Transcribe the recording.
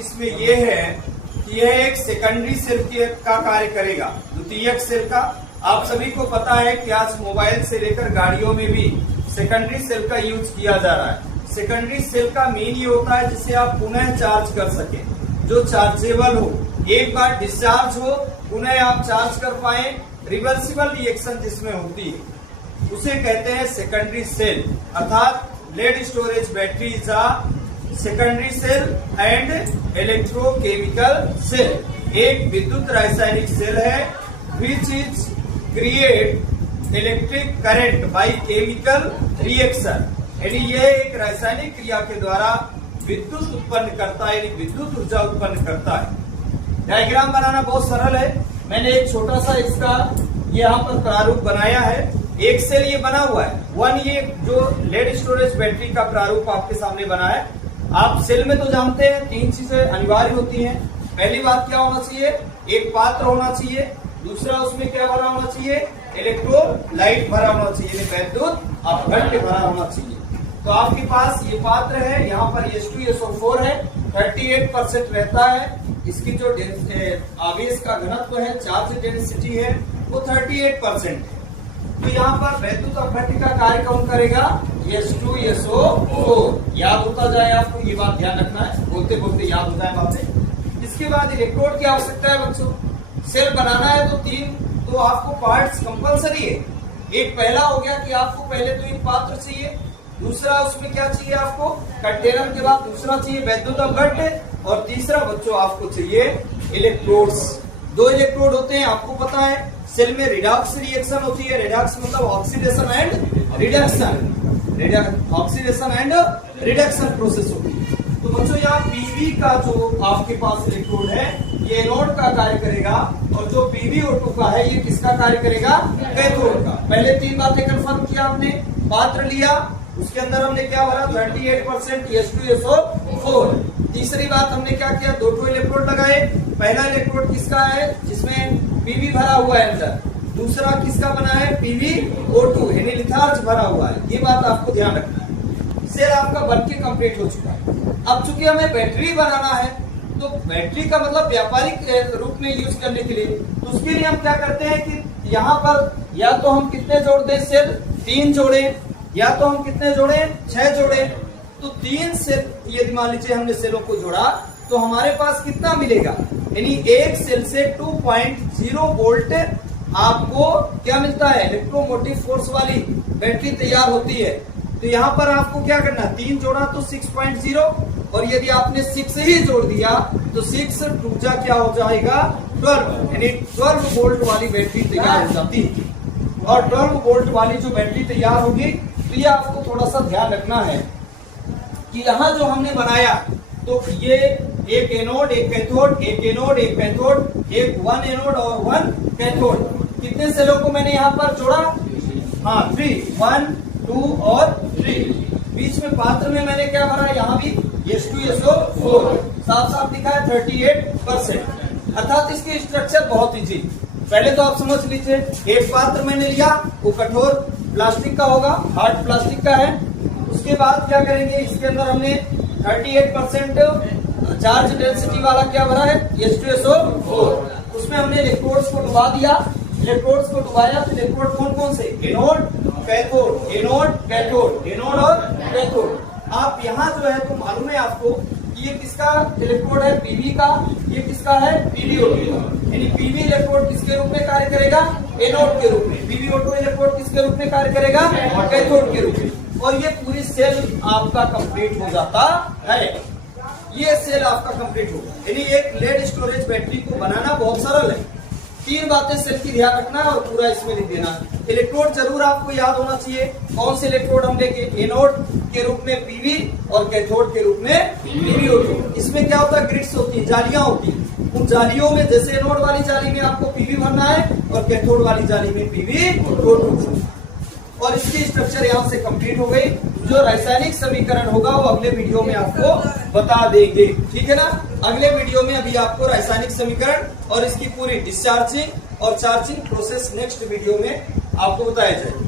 इसमें ये है कि यह एक सेकेंडरी सेल का कार्य करेगा, द्वितीयक सेल का। आप सभी को पता है कि आज मोबाइल से लेकर गाड़ियों में भी सेकेंडरी सेल का यूज किया जा रहा है। सेकेंडरी सेल का मेन ये होता है जिससे आप पुनः चार्ज कर सके, जो चार्जेबल हो, एक बार डिस्चार्ज हो पुनः आप चार्ज कर पाए, रिवर्सिबल रिएक्शन जिसमें होती है उसे कहते हैं सेकेंडरी सेल। अर्थात lead storage battery is a secondary cell and electrochemical cell. एक विद्युत रासायनिक सेल है which is create electric current by chemical reaction, यानी यह एक रासायनिक क्रिया के द्वारा विद्युत उत्पन्न करता है, यानी विद्युत ऊर्जा उत्पन्न करता है। डायग्राम बनाना बहुत सरल है। मैंने एक छोटा सा इसका यहाँ पर प्रारूप बनाया है। एक सेल ये बना हुआ है, वन ये जो लेड स्टोरेज बैटरी का प्रारूप आपके सामने बना है। आप सेल में तो जानते हैं 3 चीजें अनिवार्य होती हैं। पहली बात क्या होना चाहिए, एक पात्र होना चाहिए, दूसरा उसमें क्या भरा होना चाहिए, इलेक्ट्रोलाइट भरा होना चाहिए, वैद्युत अपघट्य भरा होना चाहिए। तो आपके पास ये पात्र है, यहाँ पर H2SO4 है, 38% रहता है। इसकी जो आवेश का घनत्व है, चार्ज डेंसिटी है, वो 38% है। तो यहाँ पर वैद्युत अपघट्य का कार्य कौन करेगा, H2SO4। याद होता जाए आपको, ये बात ध्यान रखना है, बोलते बोलते याद हो जाए बातें। इसके बाद इलेक्ट्रोड की आवश्यकता है बच्चों। सेल बनाना है तो 3 आपको पार्ट्स कंपलसरी है। एक पहला हो गया कि आपको पहले तो एक पात्र चाहिए, दूसरा उसमें क्या चाहिए आपको, कंटेनर के बाद दूसरा चाहिए वैद्युत अपघट्य, और तीसरा बच्चों आपको चाहिए इलेक्ट्रोड्स। 2 इलेक्ट्रोड होते हैं, आपको पता है। सेल में रिडॉक्स रिएक्शन होती है, रिडॉक्स मतलब oxidation and reduction, oxidation and reduction process होती है। तो बच्चों यहाँ पीवी का जो आपके पास इलेक्ट्रोड है ये एनोड का कार्य करेगा, और जो PbO2 का है ये किसका कार्य करेगा, कैथोड का। पहले 3 बातें कंफर्म किया आपने। पात्र लिया, उसके अंदर हमने क्या भरा, 38% H2SO4। तीसरी बात हमने क्या किया, 2 इलेक्ट्रोड लगाए। पहला इलेक्ट्रोड किसका है, जिसमें Pb भरा हुआ है अंदर, दूसरा किसका बना है, PbO2 यानी लिथार्ज भरा हुआ है। ये बात आपको ध्यान रखना है। सेल आपका बनके कंप्लीट हो चुका है। अब चूंकि हमें बैटरी बनाना है, तो बैटरी का मतलब व्यापारिक रूप में यूज करने के लिए, तो उसके लिए हम क्या करते हैं कि यहाँ पर या तो हम कितने जोड़ दें, सेल 3 जोड़े, या तो हम कितने जोड़े, 6 जोड़े। तो 3 सेल यदि मान लीजिए हमने सेलों को जोड़ा तो हमारे पास कितना मिलेगा, यानी एक सेल से 2.0 वोल्ट आपको क्या मिलता है, इलेक्ट्रोमोटिव फोर्स वाली बैटरी तैयार होती है। तो यहाँ पर आपको क्या करना, 3 जोड़ा तो 6.0, और यदि आपने 6 ही जोड़ दिया तो 6 ऊर्जा क्या हो जाएगा, 12, यानी 12 वोल्ट वाली बैटरी तैयार हो जाती है। और 12 वोल्ट वाली जो बैटरी तैयार होगी, तो ये आपको थोड़ा सा ध्यान रखना है कि यहाँ जो हमने बनाया, तो ये एक एनोड एक कैथोड, एक एनोड एक कैथोड, एक 1 एनोड और 1 कैथोड। कितने सेलों को मैंने यहाँ पर जोड़ा, हाँ 3, 1, 2 और 3। बीच में पात्र में मैंने क्या भरा, यहाँ भी H2SO4 साफ साफ लिखा है 38%। अर्थात इसकी स्ट्रक्चर बहुत इजी। पहले तो आप समझ लीजिए, एक पात्र मैंने लिया, वो कठोर प्लास्टिक का होगा, हार्ड प्लास्टिक का है। उसके बाद क्या करेंगे, इसके अंदर हमने 38% चार्ज डेंसिटी वाला क्या भरा है, H2SO4। उसमें हमने इलेक्ट्रोड्स को डुबा दिया। इलेक्ट्रोड्स को डुबाया तो इलेक्ट्रोड कौन कौन से, anode cathode, anode cathode, anode और कैथोड। आप यहाँ जो है तो मालूम है आपको कि ये किसका इलेक्ट्रोड है, पीवी का, ये किसका है, PbO2 का। यानी पीवी इलेक्ट्रोड किसके रूप में कार्य करेगा, एनोड के रूप में। PbO2 इलेक्ट्रोड किसके रूप में कार्य करेगा, कैथोड के रूप में। और ये पूरी सेल आपका कंप्लीट हो जाता है। ये सेल आपका कंप्लीट होगा। यानी एक लेड स्टोरेज बैटरी को बनाना बहुत सरल है। 3 बातें सेल की ध्यान रखना है और पूरा इसमें लिख देना। इलेक्ट्रोड जरूर आपको याद होना चाहिए। कौन से इलेक्ट्रोड हम लेंगे, एनोड के रूप में पीवी और कैथोड के रूप में PbO2। इसमें क्या होता है, ग्रिड्स होती है, जालियां होती है। उन जालियों में जैसे एनोड वाली जाली में आपको पीवी भरना है और कैथोड वाली जाली में PbO2। और इसकी स्ट्रक्चर यहाँ से कंप्लीट हो गई। जो रासायनिक समीकरण होगा वो अगले वीडियो में आपको बता देंगे, ठीक है ना। अगले वीडियो में अभी आपको रासायनिक समीकरण और इसकी पूरी डिस्चार्जिंग और चार्जिंग प्रोसेस नेक्स्ट वीडियो में आपको बताया जाएगा।